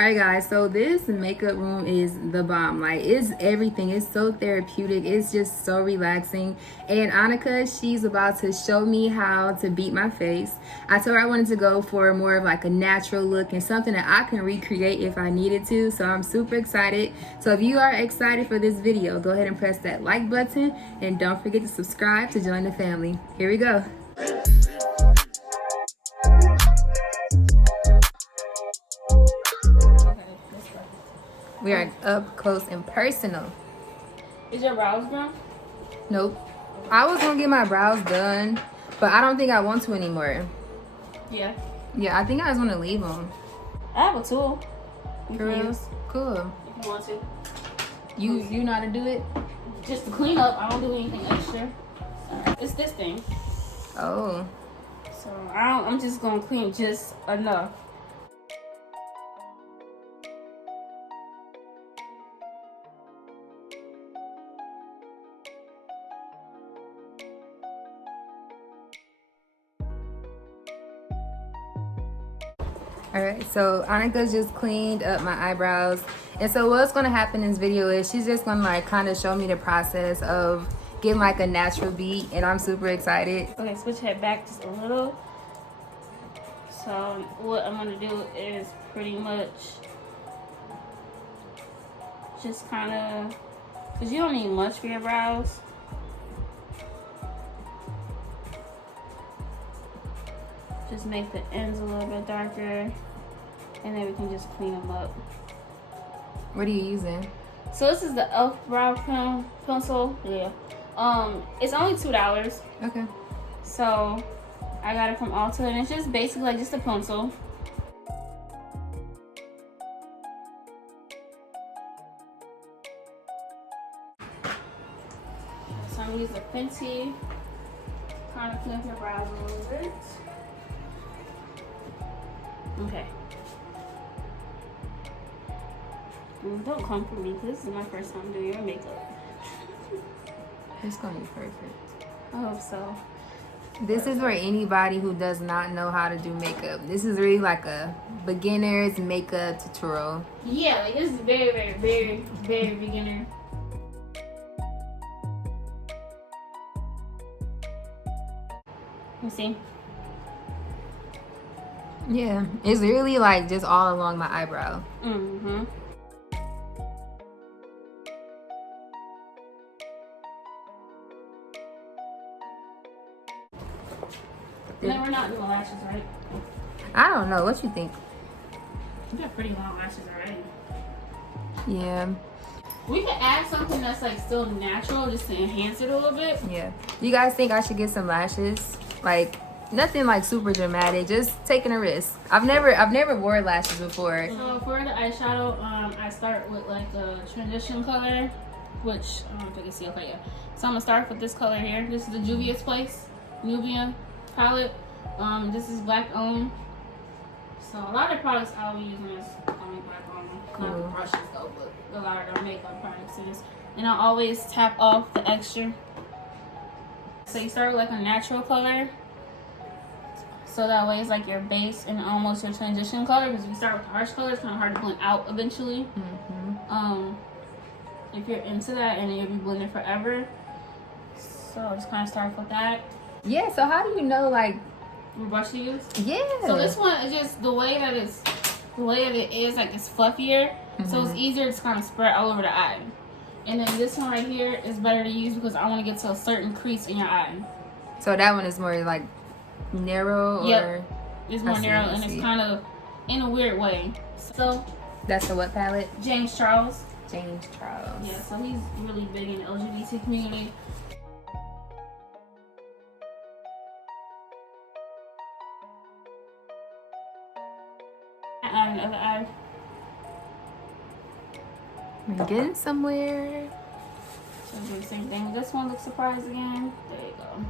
Alright guys, so this makeup room is the bomb. Like, it's everything. It's so therapeutic. It's just so relaxing. And Onika, she's about to show me how to beat my face. I told her I wanted to go for more of like a natural look and something that I can recreate if I needed to. So I'm super excited. So if you are excited for this video, go ahead and press that like button. And don't forget to subscribe to join the family. Here we go. We are up close and personal. Is your brows brown? Nope. I was gonna get my brows done, but I don't think I want to anymore. Yeah. Yeah, I think I just want to leave them. I have a tool. For real? Cool. If you want to. You know how to do it? Just to clean up. I don't do anything extra. It's this thing. Oh. So I'm just gonna clean just enough. Alright, so Anika's just cleaned up my eyebrows. And so what's going to happen in this video is she's just going to like kind of show me the process of getting like a natural beat. And I'm super excited. Okay, switch head back just a little. So what I'm going to do is pretty much just kind of, because you don't need much for your brows. Just make the ends a little bit darker, and then we can just clean them up. What are you using? So this is the e.l.f. brow pencil. Yeah. It's only $2. Okay. So I got it from Ulta, and it's just basically like just a pencil. So I'm gonna use the Fenty. Kind of clean up your brows a little bit. Okay. Don't come for me, because this is my first time doing your makeup. It's going to be perfect. I hope so. This is for anybody who does not know how to do makeup. This is really like a beginner's makeup tutorial. Yeah, like this is very, very, very, very beginner. You see? Yeah, it's really like just all along my eyebrow. Mm-hmm. And then we're not doing lashes, right? I don't know. What you think? You got pretty long lashes already. Yeah. We could add something that's like still natural just to enhance it a little bit. Yeah. You guys think I should get some lashes? Like nothing like super dramatic, just taking a risk. I've never wore lashes before. So for the eyeshadow, I start with like a transition color, which I don't know if you can see. Okay, yeah. So I'm gonna start with this color here. This is the Juvia's Place Nubia palette. This is black owned. So a lot of products I'll be using is only black owned. Cool. Not the brushes though, but a lot of the makeup products is. And I always tap off the extra. So you start with like a natural color. So that way it's like your base and almost your transition color. Because if you start with harsh color, it's kind of hard to blend out eventually. Mm-hmm. If you're into that, and then you'll be blending forever. So just kind of start with that. Yeah. So how do you know like What brush to use? Yeah. So this one is just the way that it is like it's fluffier. So it's easier to kind of spread all over the eye. And then this one right here is better to use because I want to get to a certain crease in your eye. So that one is more like narrow. Yep. Or It's more narrow and it's kind of in a weird way. So that's the what palette? James Charles. James Charles. Yeah, so he's really big in the LGBT community. Add another eye. We're getting somewhere. So do the same thing. This one looks surprised again. There you go.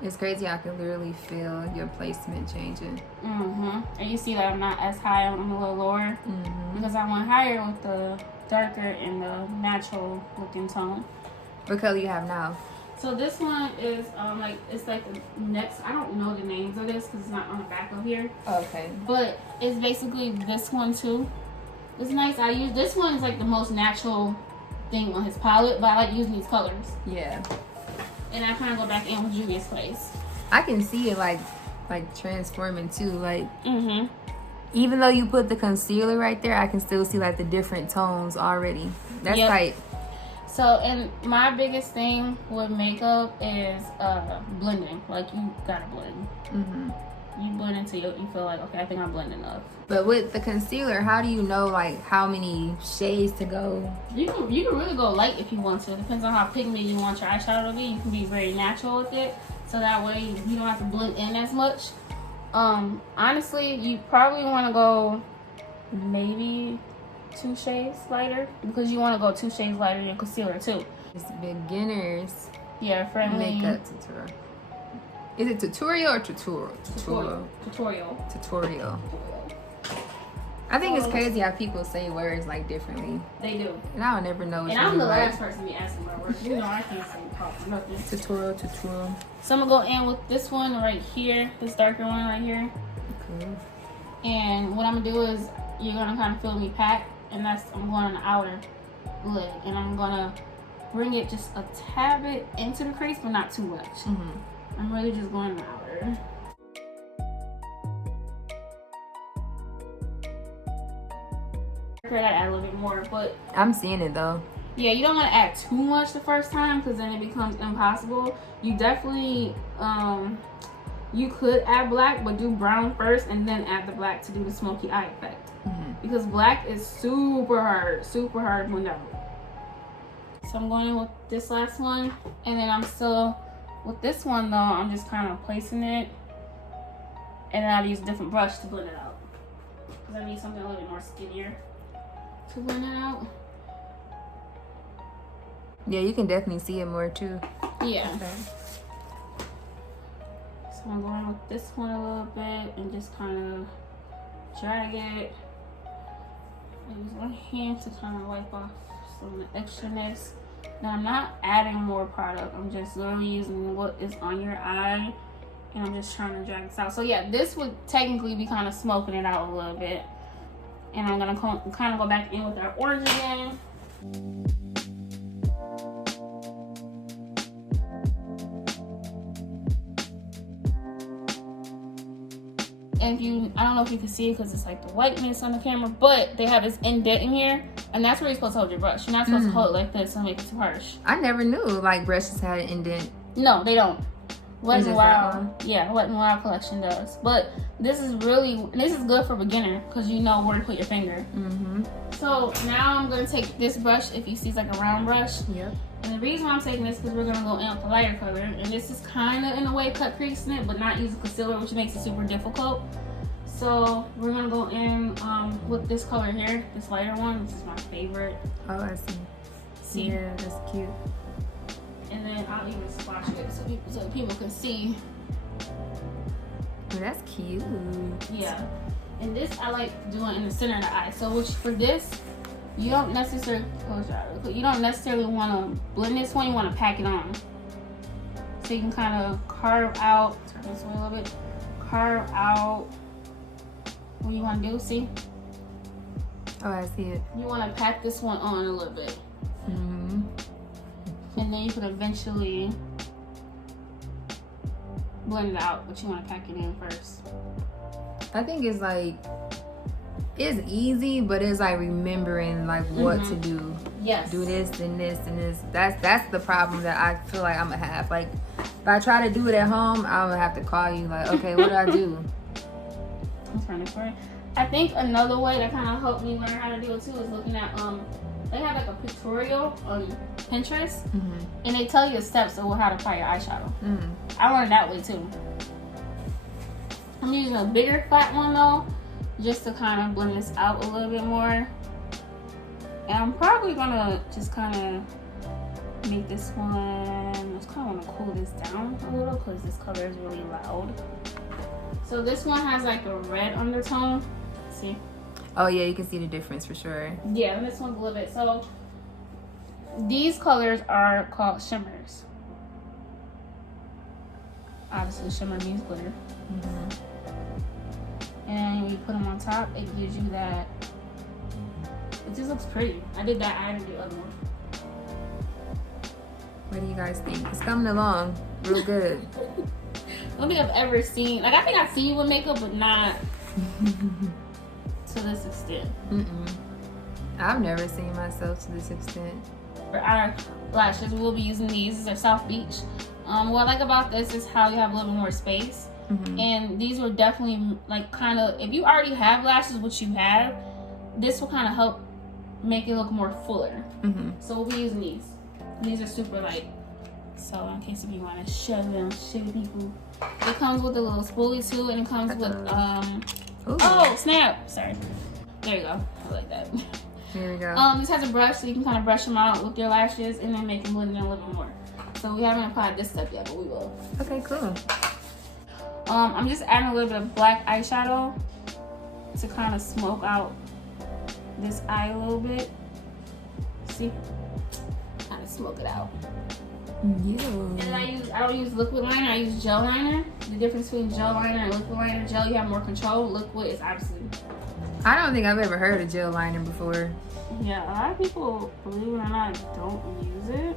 It's crazy. I can literally feel your placement changing. And you see that I'm not as high. I'm a little lower because I went higher with the darker and the natural looking tone. What color you have now? So this one is like it's like the next. I don't know the names of this because it's not on the back of here. Okay. But it's basically this one too. It's nice. I use this one is like the most natural thing on his palette, but I like using these colors. Yeah. And I kind of go back in with Juvia's Place. I can see it like transforming too. Like Mhm. even though you put the concealer right there, I can still see like the different tones already. That's tight. So, and my biggest thing with makeup is blending. Like, you gotta blend. Mm-hmm. You blend until you feel like, okay, I think I'm blending enough. But with the concealer, how do you know like how many shades to go? You can really go light if you want to. It depends on how pigmented you want your eyeshadow to be. You can be very natural with it, so that way you don't have to blend in as much. Honestly, you probably want to go maybe 2 shades lighter because you want to go 2 shades lighter than concealer too. It's beginners. Yeah, friendly makeup tutorial. Is it tutorial or tutorial? Tutorial. I think it's crazy how people say words like differently. They do. And I'll never know. And I'm the last person to be asking my words. You know I can't say proper nothing. Tutorial. So I'm gonna go in with this one right here, this darker one right here. Okay. And what I'm gonna do is you're gonna kind of feel me pack, and I'm going on the outer lid, and I'm gonna bring it just a tad bit into the crease, but not too much. Mm-hmm. I'm really just going on the outer. I gotta add a little bit more, but I'm seeing it though. yeah, you don't want to add too much the first time because then it becomes impossible. You definitely you could add black, but do brown first and then add the black to do the smoky eye effect. Mm-hmm. Because black is super hard to blend out. So I'm going in with this last one, and then I'm still with this one though. I'm just kind of placing it, and then I'll use a different brush to blend it out because I need something a little bit more skinnier to blend it out. Yeah, you can definitely see it more too. Yeah. Okay. So I'm going with this one a little bit and just kind of drag it. I use one hand to kind of wipe off some of the extraness. Now I'm not adding more product. I'm just literally using what is on your eye, and I'm just trying to drag this out. So yeah, this would technically be kind of smoking it out a little bit. And I'm gonna kind of go back in with our orange again. And I don't know if you can see it because it's like the whiteness on the camera, but they have this indent in here, and that's where you're supposed to hold your brush. You're not supposed to hold it like this and make it too harsh. I never knew like brushes had an indent. No, they don't. Wet n Wild, yeah, Wet n Wild collection does. But this is good for beginner because you know where to put your finger. Mm-hmm. So now I'm gonna take this brush. If you see, it's like a round brush. Yep. And the reason why I'm taking this is because we're gonna go in with the lighter color, and this is kind of in a way cut creasing it, but not using concealer, which makes it super difficult. So we're gonna go in with this color here, this lighter one. This is my favorite. Oh, I see. See? Yeah, that's cute. And then I'll even splash it so people can see. Oh, that's cute. Yeah. And this I like doing in the center of the eye. So which for this, you don't necessarily want to blend this one. You want to pack it on. So you can kind of carve out. Turn this way a little bit. Carve out what you want to do. See? Oh, I see it. You want to pack this one on a little bit. Mm-hmm. And then you can eventually blend it out, but you want to pack it in first. I think it's like, it's easy, but it's like remembering like what to do. Yes. Do this and this and this. That's the problem that I feel like I'm gonna have. Like if I try to do it at home, I'm gonna have to call you like, okay, what do I do? I'm trying to find. I think another way that kind of helped me learn how to do it too is looking at they have like a pictorial on Pinterest, and they tell you the steps of how to apply your eyeshadow. I learned that way too. I'm using a bigger flat one though, just to kind of blend this out a little bit more. And I'm probably gonna just kind of make this one, I just kind of want to cool this down a little because this color is really loud. So this one has like a red undertone. See? Oh yeah, you can see the difference for sure. Yeah, and this one's a little bit. So these colors are called shimmers. obviously shimmer means glitter. And when you put them on top, it gives you that. It just looks pretty. I did that. I didn't do the other one. What do you guys think? It's coming along real good. I don't think I've ever seen. Like I think I've seen you with makeup, but not to this extent. I've never seen myself to this extent. For our lashes, we'll be using these. These are South Beach. What I like about this is how you have a little bit more space. And these will definitely, like, kind of, if you already have lashes, which you have, this will kind of help make it look more fuller. So we'll be using these. These are super light. So in case if you want to show people, it comes with a little spoolie too, and it comes with oh snap! Sorry. There you go. I like that. Here we go. This has a brush, so you can kind of brush them out with your lashes, and then make them blend in a little bit more. So we haven't applied this step yet, but we will. Okay, cool. I'm just adding a little bit of black eyeshadow to kind of smoke out this eye a little bit. See? Kind of smoke it out. Yeah. And I don't use liquid liner, I use gel liner. The difference between gel liner and liquid liner, gel you have more control. Liquid is obviously. I don't think I've ever heard of gel liner before. Yeah, a lot of people, believe it or not, don't use it.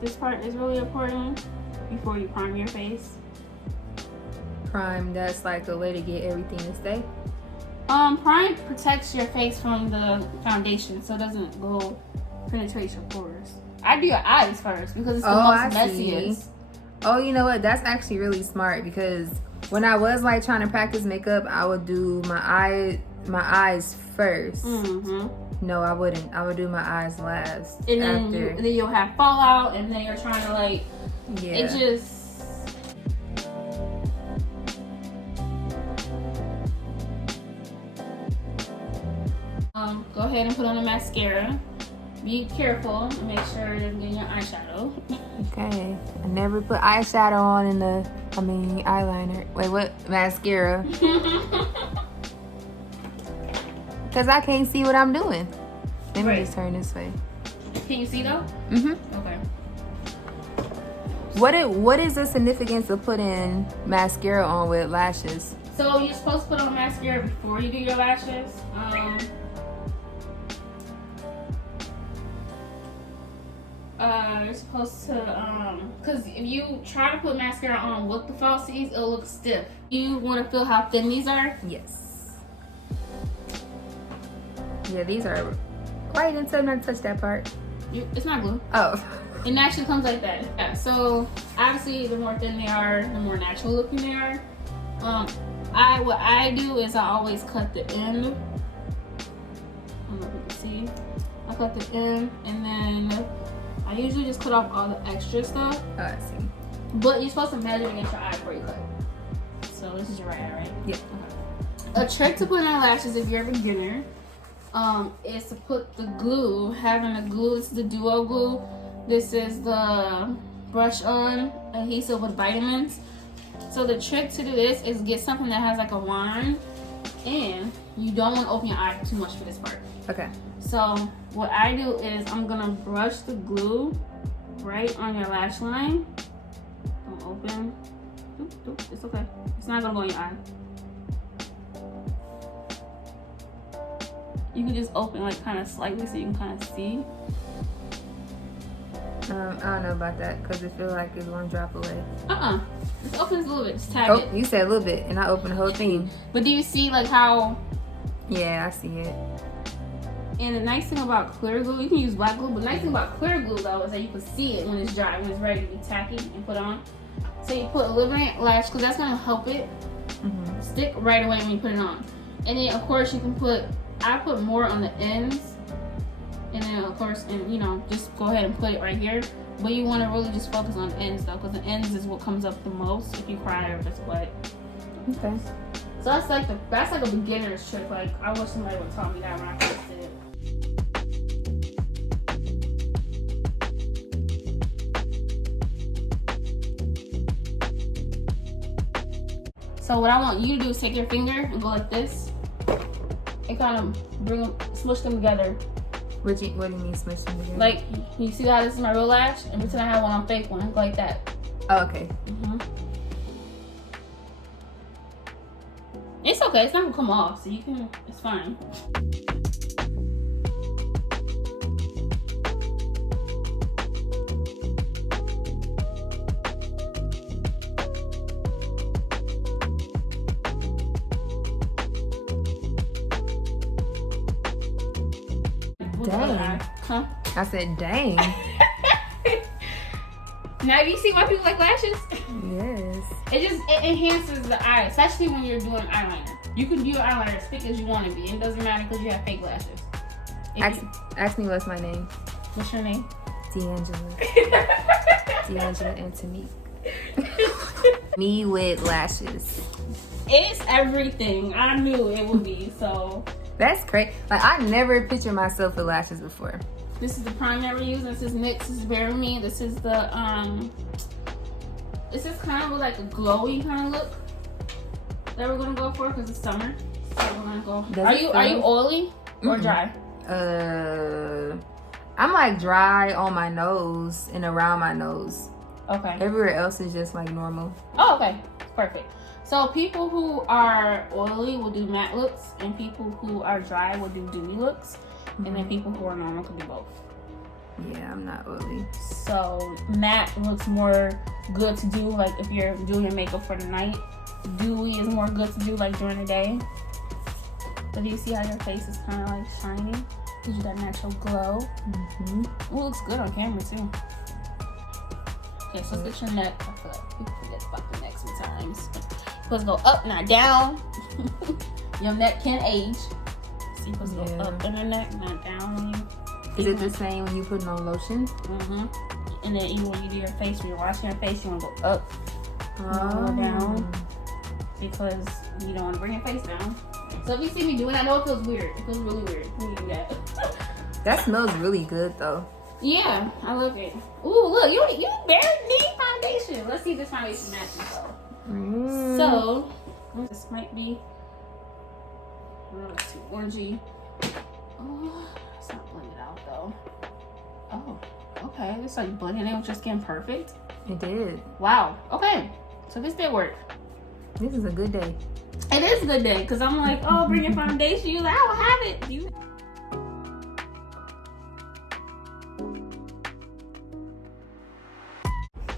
This part is really important before you prime your face. Prime, that's like a way to get everything to stay. Prime protects your face from the foundation so it doesn't go penetrate your pores. I do your eyes first because it's the most messiest. Oh, you know what? That's actually really smart because when I was like trying to practice makeup, I would do my eyes first. No, I wouldn't. I would do my eyes last. And then, then you'll have fallout, and then you're trying to like, yeah. It just. Go ahead and put on the mascara. Be careful and make sure it doesn't get in your eyeshadow. Okay. I never put eyeshadow on in eyeliner. Wait, what? Mascara. Because I can't see what I'm doing. Let me just turn this way. Can you see though? Okay. What is the significance of putting mascara on with lashes? So you're supposed to put on mascara before you do your lashes. You're supposed to, because if you try to put mascara on with the falsies, it'll look stiff. You want to feel how thin these are? Yes. Yeah, these are. Why you didn't tell me not to touch that part? It's not glue. Oh. It actually comes like that. Yeah, so obviously the more thin they are, the more natural looking they are. What I do is I always cut the end. I don't know if you can see. I cut the end, and then I usually just cut off all the extra stuff. Oh, I see. But you're supposed to measure against your eye before you cut. So this is your right eye, right? Yeah. Okay. A trick to putting on lashes if you're a beginner is to put the glue, having the glue. This is the duo glue. This is the brush on adhesive with vitamins. So the trick to do this is get something that has like a line, and you don't want to open your eye too much for this part. Okay. So what I do is I'm gonna brush the glue right on your lash line. Don't open. Oop, it's okay. It's not gonna go in your eye. You can just open like kind of slightly so you can kind of see. I don't know about that because it feels like it's one drop away. Just open this a little bit. Just tap it. You said a little bit, and I opened the whole thing. But do you see like how? Yeah, I see it. And the nice thing about clear glue, you can use black glue, but the nice thing about clear glue though is that you can see it when it's dry, when it's ready to be tacky and put on. So you put a little bit of lash glue, that's gonna help it stick right away when you put it on. And then of course you can I put more on the ends. And then of course, and you know, just go ahead and put it right here. But you want to really just focus on the ends though, because the ends is what comes up the most if you cry or just wet. Okay. So that's like a beginner's trick. Like I wish somebody would have taught me that when I first did it. So what I want you to do is take your finger and go like this. and kind of smush them together. What do you mean smush them together? Like, you see how this is my real lash, and pretend I have one on fake one, like that. Oh, okay. It's okay. It's not gonna come off, so you can. It's fine. Dang. Huh? I said, dang. Now you see why people like lashes? Yes. It enhances the eye, especially when you're doing eyeliner. You can do your eyeliner as thick as you want to be. It doesn't matter because you have fake lashes. Ask me what's my name. What's your name? DeAngela. DeAngela Antonique. Me with lashes. It's everything. I knew it would be, so. That's crazy. Like, I never pictured myself with lashes before. This is the primer we're using. This is Neeks Sobe. This is the this is kind of like a glowy kind of look that we're gonna go for because it's summer. So we're gonna go. Are you oily or dry? I'm like dry on my nose and around my nose. Okay. Everywhere else is just like normal. Oh, okay. Perfect. So people who are oily will do matte looks, and people who are dry will do dewy looks, and then people who are normal can do both. Yeah, I'm not oily. So matte looks more good to do like if you're doing your makeup for the night. Dewy is more good to do like during the day. But do you see how your face is kind of like shiny? Gives you that natural glow. Ooh, it looks good on camera too. Okay, so look at your neck. I feel like people forget about the neck sometimes. You're supposed to go up, not down. Your neck can age. So you're supposed to go up in your neck, not down on you. Is it the same when you put on lotion? And then even when you do your face, when you're washing your face, you want to go up, not go down. Because you don't want to bring your face down. So if you see me doing that, I know it feels weird. It feels really weird when you do that. That smells really good though. Yeah, I love it. Ooh, look, you barely need foundation. Let's see if this foundation matches though. So, this might be, it's too orangey. Oh, it's not blended out though. Oh, okay. This like blending in with your skin perfect. It did. Wow. Okay. So this did work. This is a good day. It is a good day because I'm like, oh, bring your foundation. You like, I will have it.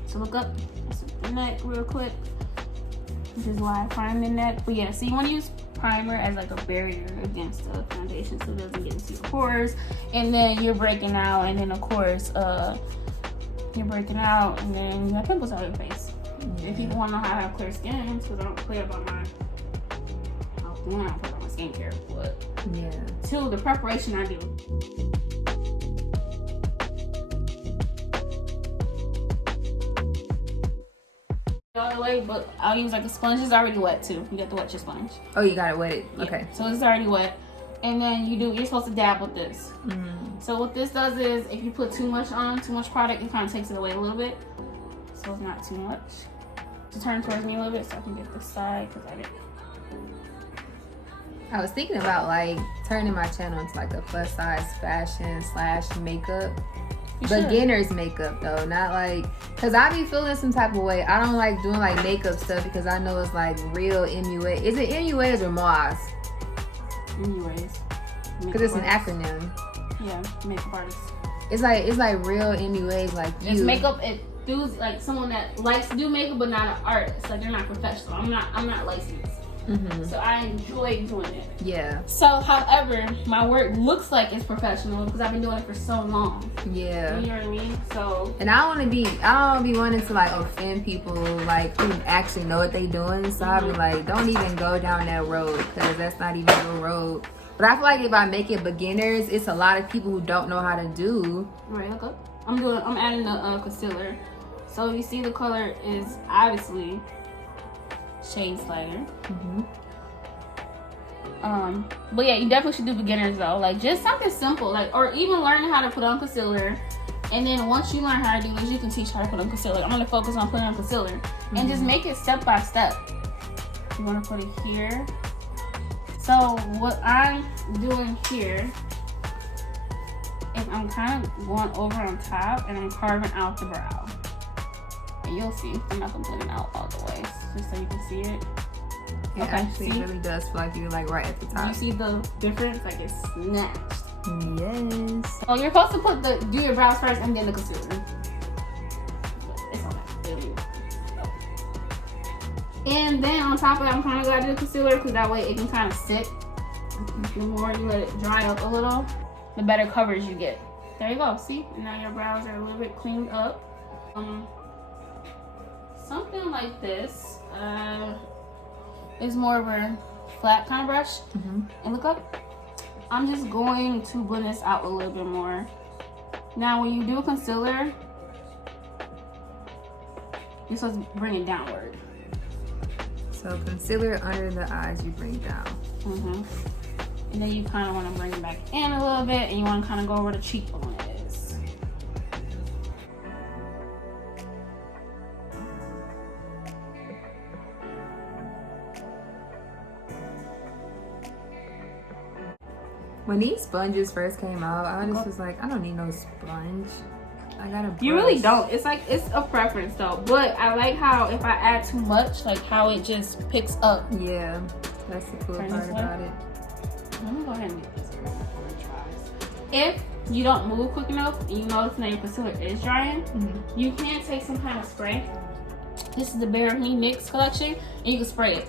So look up the neck real quick. This is why I prime the neck. But yeah, so you want to use primer as like a barrier against the foundation so it doesn't get into your pores. And then you're breaking out, and then of course, you're breaking out, and then you have pimples on your face. If people want to know how I have clear skin, because I don't play about my, I don't play about my skincare, but yeah. Two, the preparation I do. All the way, but I'll use like a sponge. It's already wet too. You got to wet your sponge. Oh, you gotta wet it. Yeah. Okay. So it's already wet, and then you're supposed to dab with this. So what this does is, if you put too much product, it kind of takes it away a little bit. So it's not too much. To turn towards me a little bit so I can get this side because I didn't. I was thinking about like turning my channel into like a plus size fashion / makeup. Beginner's makeup though, not like, cause I be feeling some type of way. I don't like doing like makeup stuff because I know it's like real MUA. Is it MUAs or MOAs? MUAs. Cause it's an acronym. Yeah, makeup artist. It's like real MUAs, like you. It's makeup. It dudes like someone that likes to do makeup but not an artist. Like they're not professional. I'm not licensed. So I enjoy doing it. Yeah. So, however, my work looks like it's professional because I've been doing it for so long. Yeah. You know what I mean? So. And I don't be wanting to like offend people like who actually know what they doing. So I be like, don't even go down that road because that's not even the road. But I feel like if I make it beginners, it's a lot of people who don't know how to do. Right. Look up. I'm adding the concealer. So you see the color is obviously shade slider. But yeah, you definitely should do beginners though, like just something simple, like, or even learning how to put on concealer, and then once you learn how to do this, you can teach how to put on concealer. I'm going to focus on putting on concealer and just make it step by step. You want to put it here, So what I'm doing here is I'm kind of going over on top and I'm carving out the brow. And you'll see, I'm not gonna blend it out all the way, just so you can see it. It actually really does feel like you're like right at the top. You see the difference? Like it's snatched. Yes. Oh, you're supposed to do your brows first and then the concealer. It's okay. And then on top of it, I'm kind of glad to do the concealer because that way it can kind of sit. The more you let it dry up a little, the better coverage you get. There you go. See? And now your brows are a little bit cleaned up. Something like this is more of a flat kind of brush. And look up. I'm just going to blend this out a little bit more. Now, when you do concealer, you're supposed to bring it downward. So concealer under the eyes, you bring down. And then you kind of want to bring it back in a little bit, and you want to kind of go where the cheekbone is. When these sponges first came out, I just was like, I don't need no sponge. I got a brush. You really don't. It's like, it's a preference though. But I like how if I add too much, like how it just picks up. Yeah, that's the cool part about it. Let me go ahead and get this before it dries. If you don't move quick enough and you notice that your concealer is drying, you can take some kind of spray. This is the Bare Neeks collection, and you can spray it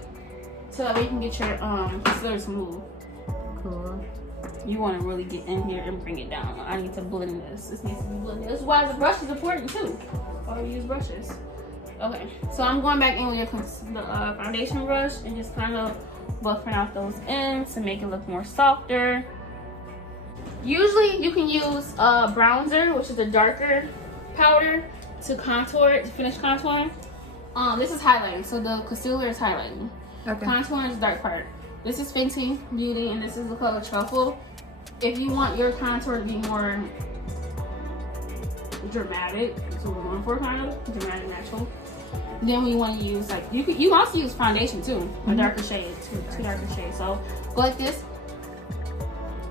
so that way you can get your concealer to move. Cool. You want to really get in here and bring it down. I need to blend this. This needs to be blended. This is why the brush is important too. Why we use brushes. Okay, so I'm going back in with the foundation brush and just kind of buffing out those ends to make it look more softer. Usually you can use bronzer, which is a darker powder, to contour it, to finish contouring. This is highlighting, so the concealer is highlighting. Okay. Contouring is the dark part. This is Fenty Beauty, and this is the color Truffle. If you want your contour to be more dramatic, so we're going for kind of dramatic natural, then we want to use like you can also use foundation too, a darker shade, two darker shades. So go like this,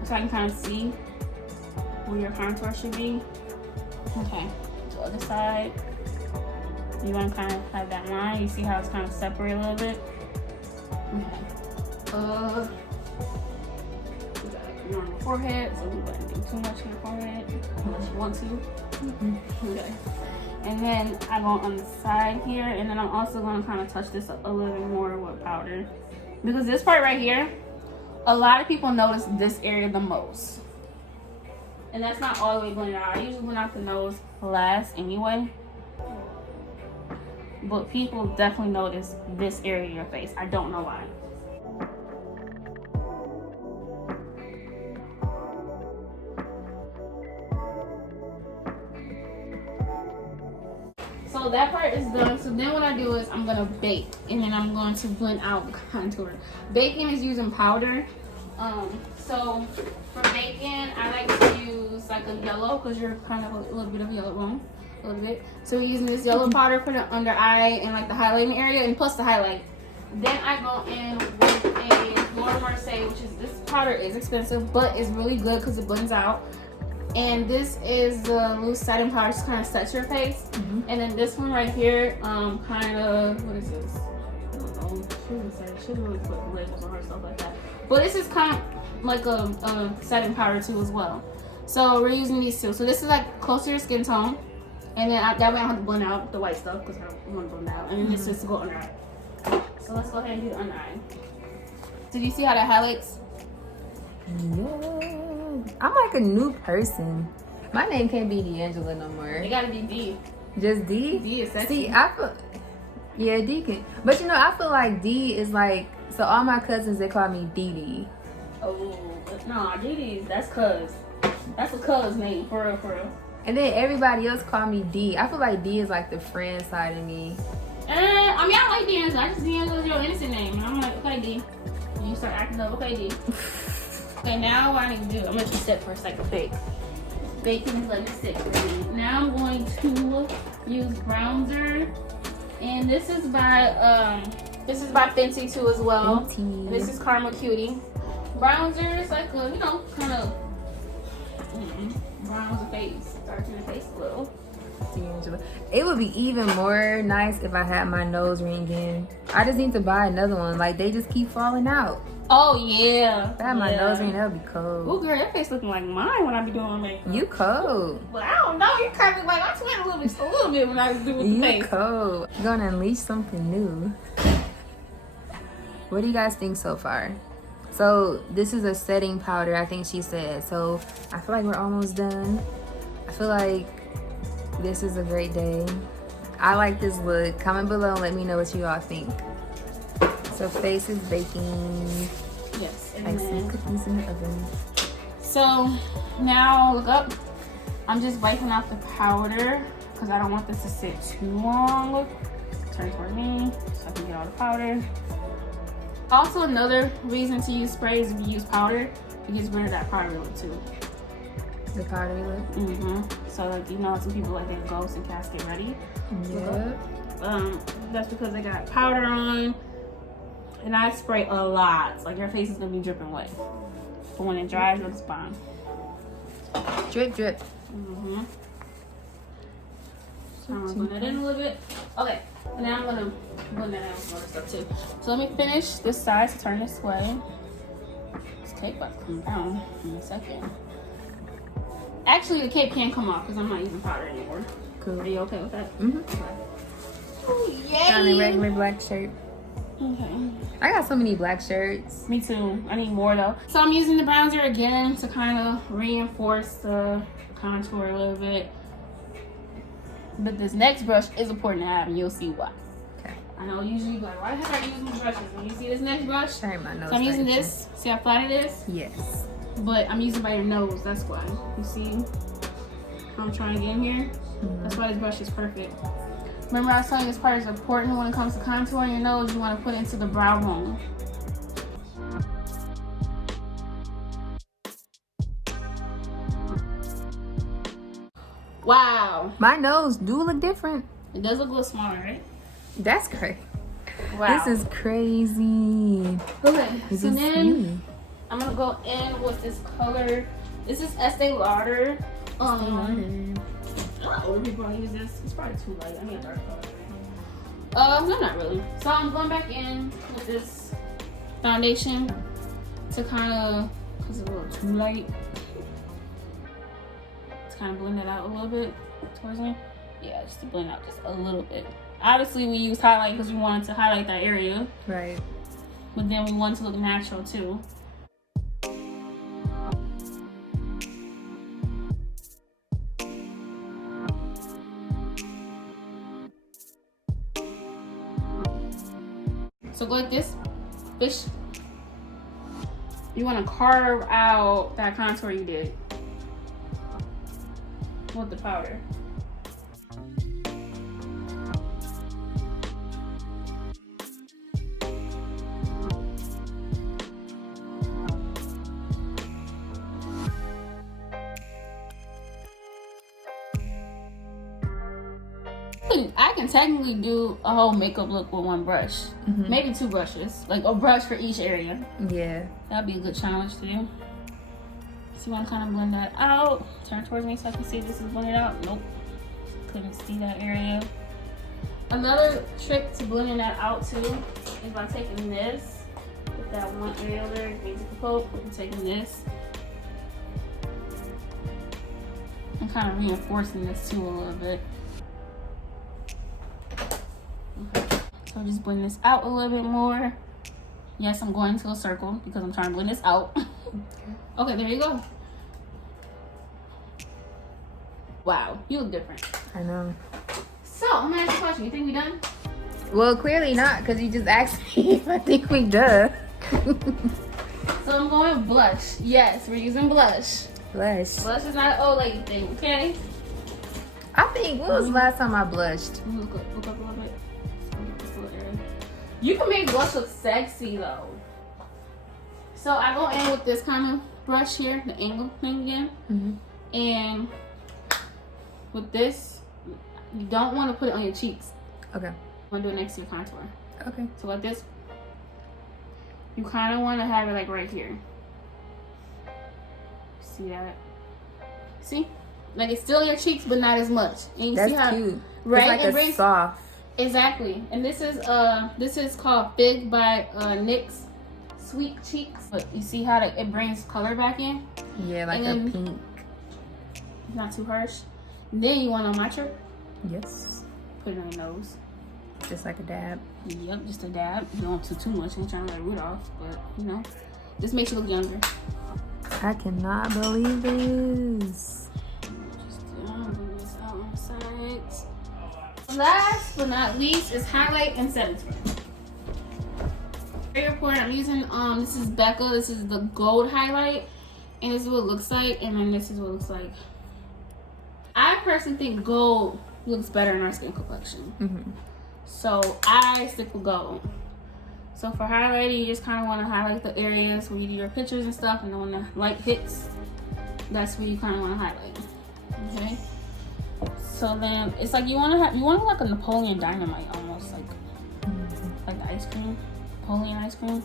so I can kind of see where your contour should be. Okay, to the other side, you want to kind of have that line. You see how it's kind of separate a little bit. Okay. We got it on the forehead, so we wouldn't do too much on the forehead unless you want to. Okay. And then I go on the side here, and then I'm also going to kind of touch this a little bit more with powder. Because this part right here, a lot of people notice this area the most. And that's not all the way blended out. I usually blend out the nose last anyway. But people definitely notice this area of your face. I don't know why. So that part is done. So then what I do is I'm gonna bake, and then I'm going to blend out the contour. Baking is using powder. So for baking, I like to use like a yellow, because you're kind of a little bit of yellow bone, a little bit. So we're using this yellow powder for the under eye and like the highlighting area, and plus the highlight. Then I go in with a Laura Mercier, which is, this powder is expensive, but it's really good because it blends out. And this is the loose setting powder, just kind of sets your face. And then this one right here, kind of, what is this? I don't know. She really put labels on her, stuff like that. But this is kind of like a setting powder too as well. So we're using these two. So this is like close to your skin tone. And then that way I don't have to blend out the white stuff because I don't want to blend out. And then this is to go under eye. So let's go ahead and do the under eye. Did you see how that highlights? Yeah. I'm like a new person. My name can't be DeAngela no more. It gotta be D. Just D? D is sexy. See, I feel, yeah, D can. But you know, I feel like D is like, so all my cousins, they call me Dee Dee. Oh, no, Dee Dee, that's cuz. That's a cuz name, for real, for real. And then everybody else call me D. I feel like D is like the friend side of me. I mean, I like DeAngela. I just DeAngela's your innocent name. And I'm like, okay, D. And you start acting up, okay, D. Okay, now what I need to do, I'm gonna just sit for a second. Bake. Baking is letting it sit for me. Now I'm going to use bronzer, and this is by Fenty too as well. Fenty. This is Karma Cutie. bronzer. It's like a, you know, kind of bronze the face, darken the face a little. DeAngela. It would be even more nice if I had my nose ring in. I just need to buy another one. Like, they just keep falling out. Oh yeah. If I had my nose ring, that would be cold. Oh girl, your face looking like mine when I be doing my makeup. You cold. But I don't know. You kind of like I sweat a little bit when I do with the face. You cold. You're gonna unleash something new. What do you guys think so far? So this is a setting powder, I think she said. So I feel like we're almost done. I feel like this is a great day. I like this look. Comment below and let me know what you all think. So face is baking. Yes. And like some cookies in the oven. So now look up. I'm just wiping out the powder because I don't want this to sit too long. Turn toward me so I can get all the powder. Also, another reason to use spray is if you use powder, it gets rid of that powder look too. The powdery look? So like, you know, some people like their ghost and casket ready. Yeah. That's because they got powder on. And I spray a lot. Like your face is gonna be dripping wet. But when it dries, it's fine. Drip, drip. So I'm gonna blend that in a little bit. Okay, and now I'm gonna blend that in with some other stuff too. So let me finish this side to turn this way. This cape about to come down in a second. Actually, the cape can't come off because I'm not using powder anymore. Cool. Are you okay with that? Mm-hmm. Okay. Oh, yay! Got a regular black shirt. Okay. I got so many black shirts. Me too. I need more though. So I'm using the bronzer again to kind of reinforce the contour a little bit. But this next brush is important to have, and you'll see why. Okay. I know usually you like, why the heck are you using these brushes? When you see this next brush, Sorry, my nose. so I'm using this. See how flat it is? Yes. But I'm using by your nose. That's why. You see how I'm trying to get in here? That's why this brush is perfect. Remember I was telling you this part is important when it comes to contouring your nose. You want to put it into the brow bone. Wow. My nose do look different. It does look a little smaller, right? That's crazy. Wow. This is crazy. Okay, Is so this then you? I'm gonna go in with this color. This is Estee Lauder. A lot of older people don't use this. It's probably too light. I need a dark color. No, not really. So I'm going back in with this foundation to kind of, cause it's a little too light, to kind of blend it out a little bit towards me. Yeah, just to blend out just a little bit. Obviously, we use highlight because we wanted to highlight that area. Right. But then we want to look natural too. So go like this, fish. You want to carve out that contour you did with the powder. I can technically do a whole makeup look with one brush. Maybe two brushes. Like a brush for each area. Yeah. That'd be a good challenge to do. So you want to kind of blend that out. Turn towards me so I can see if this is blended out. Nope. Couldn't see that area. Another trick to blending that out too is by taking this. With that one area there, basic coat. I'm taking this. And kind of reinforcing this too a little bit. Okay. So just blend this out a little bit more. Yes, I'm going to a circle because I'm trying to blend this out. Okay, there you go. Wow, you look different. I know. So, I'm gonna ask you a question. You think we done? Well, clearly not, because you just asked me if I think we done. So I'm going blush. Yes, we're using blush. Blush. Blush is not an old lady thing, okay? I think, when was the last time I blushed? Look up a little bit. You can make blush look sexy though. So I go in with this kind of brush here, the angle thing again. And with this, you don't want to put it on your cheeks. Okay. You want to do it next to your contour. Okay. So like this, you kind of want to have it like right here. see that. See? Like it's still in your cheeks, but not as much. And you That's see how, cute. right? It's like a soft. Exactly. And this is called Fig by NYX Sweet Cheeks. But you see how it brings color back in? Yeah, like a pink. Not too harsh. And then you want on my trick? Yes. Put it on your nose. Just like a dab. Yep, just a dab. You don't want too much. Ain't trying to let root off, but you know, this makes you look younger. I cannot believe this. Just bring this out on the sides. Last but not least is highlight and setting spray. Very important. I'm using this is Becca. This is the gold highlight, and this is what it looks like. And then this is what it looks like. I personally think gold looks better in our skin complexion. So I stick with gold. So for highlighting, you just kind of want to highlight the areas where you do your pictures and stuff, and then when the light hits, that's where you kind of want to highlight. Okay. So then it's like you want to like a Napoleon Dynamite almost, like the ice cream, Napoleon ice cream.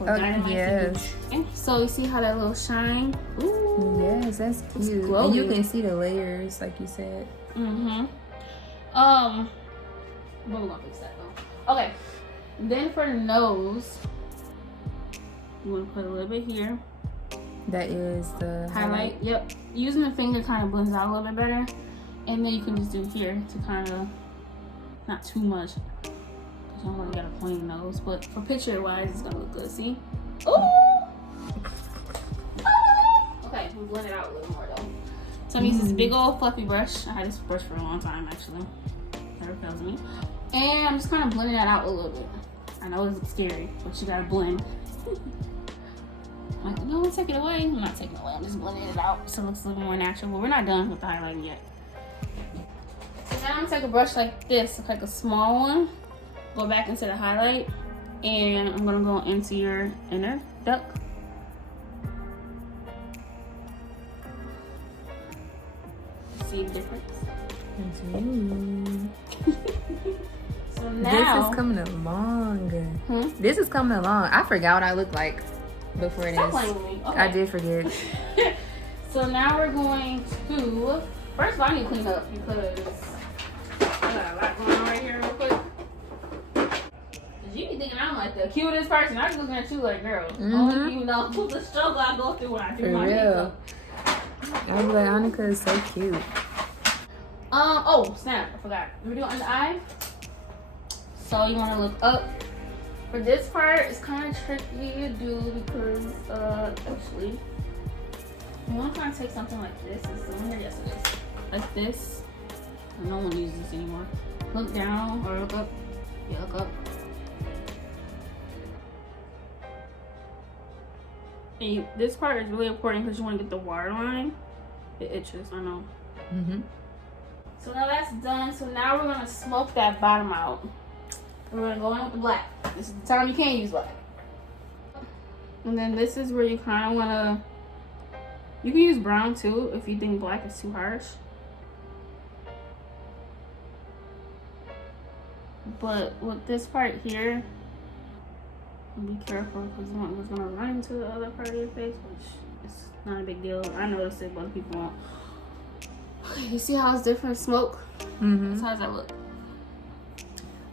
Or Dynamite. Yes. Okay. So you see how that little shine? Ooh. Yes, that's cute. And you can see the layers, like you said. But we're gonna fix that though. Okay. Then for the nose, you want to put a little bit here. That is the highlight. Yep. Using the finger kind of blends out a little bit better. And then you can just do here to kind of, not too much, because you don't really got a pointy nose. But for picture wise, it's gonna look good. See? Ooh! Okay, we'll blend it out a little more though. So I'm using this big old fluffy brush. I had this brush for a long time actually. Never fails me. And I'm just kind of blending that out a little bit. I know it's scary, but you gotta blend. I'm like, no, take it away. I'm not taking it away. I'm just blending it out so it looks a little more natural. But we're not done with the highlighting yet. So now I'm gonna take a brush like this, like a small one. Go back into the highlight, and I'm gonna go into your inner duct. See the difference? So now this is coming along. This is coming along. I forgot what I looked like before this. Stop playing with me. Okay. I did forget. So now we're going to, first of all, I need to clean up because I got a lot going on right here real quick. Cause you be thinking I'm like the cutest person. I'm just looking at you like, girl, only you know the struggle I go through when I do my makeup. I was like, Onika is so cute. Oh snap! I forgot. We're doing the eye. So you want to look up. For this part, it's kind of tricky to do because actually, you want to try and take something like this. It's the one here. Yes, it is. Like this. No one uses this anymore. Look down or look up. Yeah, look up. And this part is really important because you want to get the waterline. It itches, I know. So now that's done. So now we're gonna smoke that bottom out. We're gonna go in with the black. This is the time you can't use black. And then this is where you kind of wanna. You can use brown too if you think black is too harsh. But with this part here, be careful because one was gonna run into the other part of your face, which is not a big deal. I noticed it, but other people won't. Okay, you see how it's different smoke? So how does that look?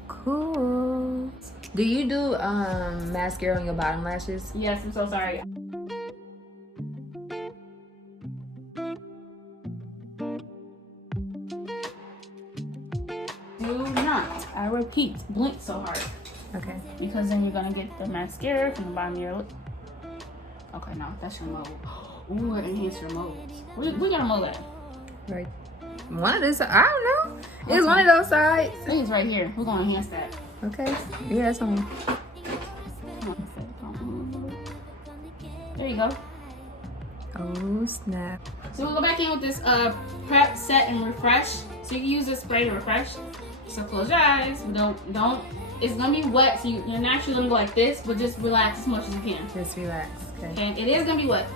Cool. Do you do mascara on your bottom lashes? Yes, I'm so sorry. Do not, I repeat, blink so hard. Okay. Because then you're gonna get the mascara from the bottom of your lip. Okay, no, that's your mole. Ooh, enhance your moles. We got a mole at? Right. One of this, I don't know. It's one of those sides. I think it's right here. We're gonna enhance that. Okay. Yeah, that's on. There you go. Oh, snap. So we'll go back in with this prep, set, and refresh. So you can use this spray to refresh. So close your eyes. Don't. It's gonna be wet, so you're naturally gonna go like this, but just relax as much as you can. Just relax. Okay. And it is gonna be wet.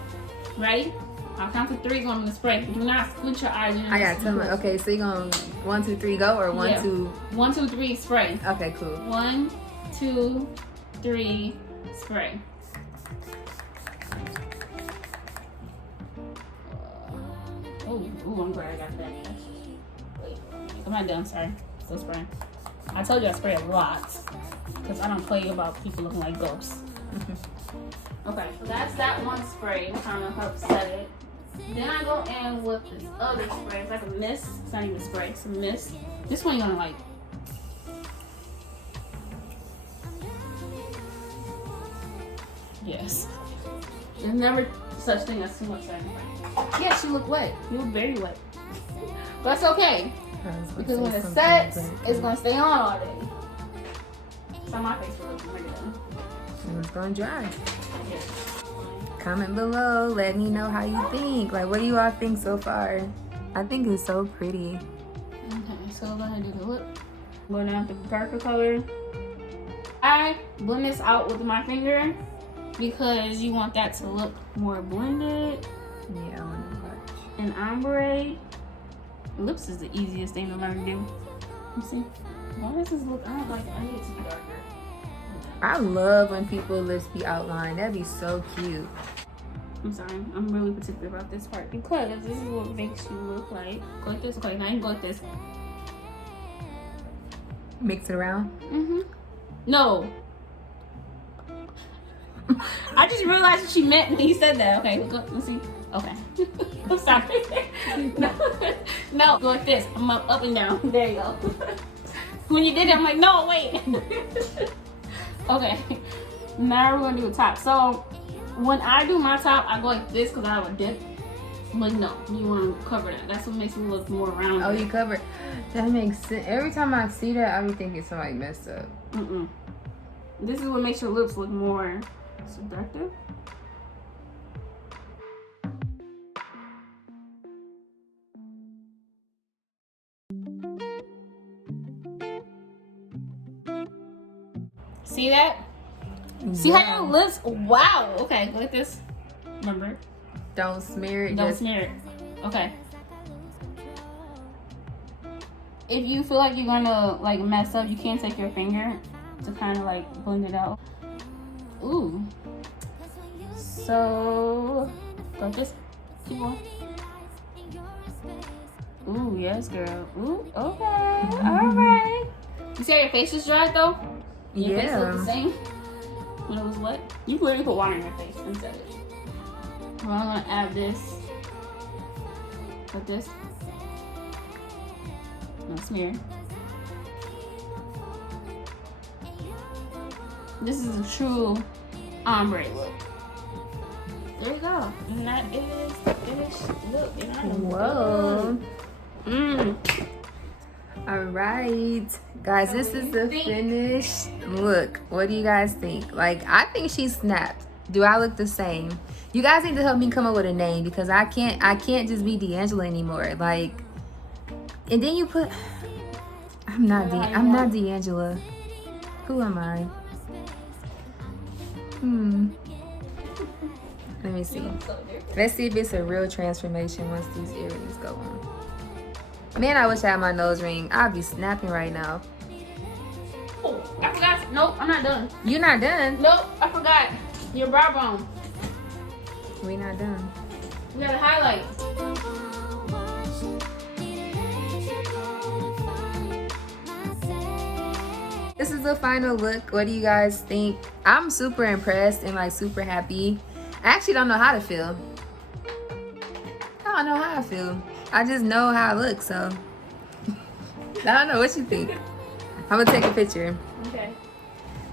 Ready? I'll count to 3 going to spray. Do not squint your eyes. I got 10. Okay, so you're going 1, 2, 3, go, or 1, 2. 1, 2, 3, spray. Okay, cool. 1, 2, 3, spray. Oh, I'm glad I got that. Wait, I'm not done. Sorry, still spraying. I told you I spray a lot because I don't play about people looking like ghosts. Okay, so that's that one spray. Kind of help set it. Then I go in with this other spray. It's like a mist. It's not even a spray. It's a mist. This one you're gonna like. Yes. There's never such thing as too much setting spray. Yes, you look wet. You look very wet. But that's okay. Because when it sets, it's gonna stay on all day. So my face will look pretty good. And it's gonna dry. Yeah. Comment below, let me know how you think. Like, what do you all think so far? I think it's so pretty. Okay, so go ahead and do the lip. Going down with the darker color. I blend this out with my finger because you want that to look more blended. Yeah, I want to watch. And ombre. Lips is the easiest thing to learn to do. You see? Why does this look? I don't like it. I need it to be darker. I love when people lips be outlined. That'd be so cute. I'm sorry. I'm really particular about this part because this is what makes you look like. Go like this. Okay, now you can go like this. Mix it around. No. I just realized what she meant when you said that. Okay, look, let's see. Okay. I'm sorry. No, go like this. I'm up and down. There you go. When you did it, I'm like, no, wait. Okay. Now we're gonna do a top. So when I do my top, I go like this because I have a dip. But no, you want to cover that. That's what makes it look more rounded. Oh, you cover. That makes sense. Every time I see that, I be thinking somebody messed up. This is what makes your lips look more seductive. See that? See how your lips? Wow. Okay, go like this. Remember? Don't smear it. Don't smear it. Okay. If you feel like you're gonna like mess up, you can take your finger to kind of like blend it out. Ooh. So go like this. Keep going. Ooh, yes, girl. Ooh, okay. All right. You see how your face is dry though? Your face look the same when it was wet. You can literally put water in your face and set it. Well, I'm gonna add this. Like this. No smear. This is a true ombre look. There you go. And that is the finished look. And I am Whoa. done. All right, guys, this is the finished look. What do you guys think? Like, I think she snapped. Do I look the same? You guys need to help me come up with a name because I can't just be DeAngela anymore. Like, and then you put I'm not DeAngela. Who am I? Let me see. Let's see if it's a real transformation once these earrings go on. Man, I wish I had my nose ring. I'd be snapping right now. Oh, I forgot. Nope, I'm not done. You're not done? Nope, I forgot. Your brow bone. We not done. We gotta highlight. This is the final look. What do you guys think? I'm super impressed and like super happy. I actually don't know how to feel. I don't know how I feel. I just know how I look, so I don't know what you think. I'm gonna take a picture. Okay.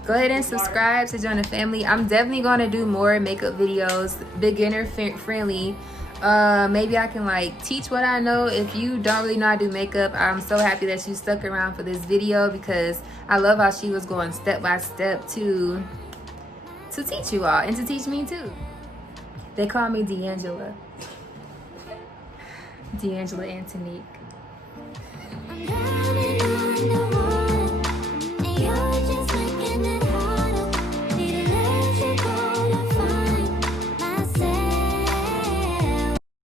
Go ahead and subscribe to join the family. I'm definitely gonna do more makeup videos, beginner friendly. Maybe I can like teach what I know. If you don't really know how to do makeup, I'm so happy that you stuck around for this video because I love how she was going step by step to teach you all and to teach me too. They call me DeAngela. DeAngela Antonique.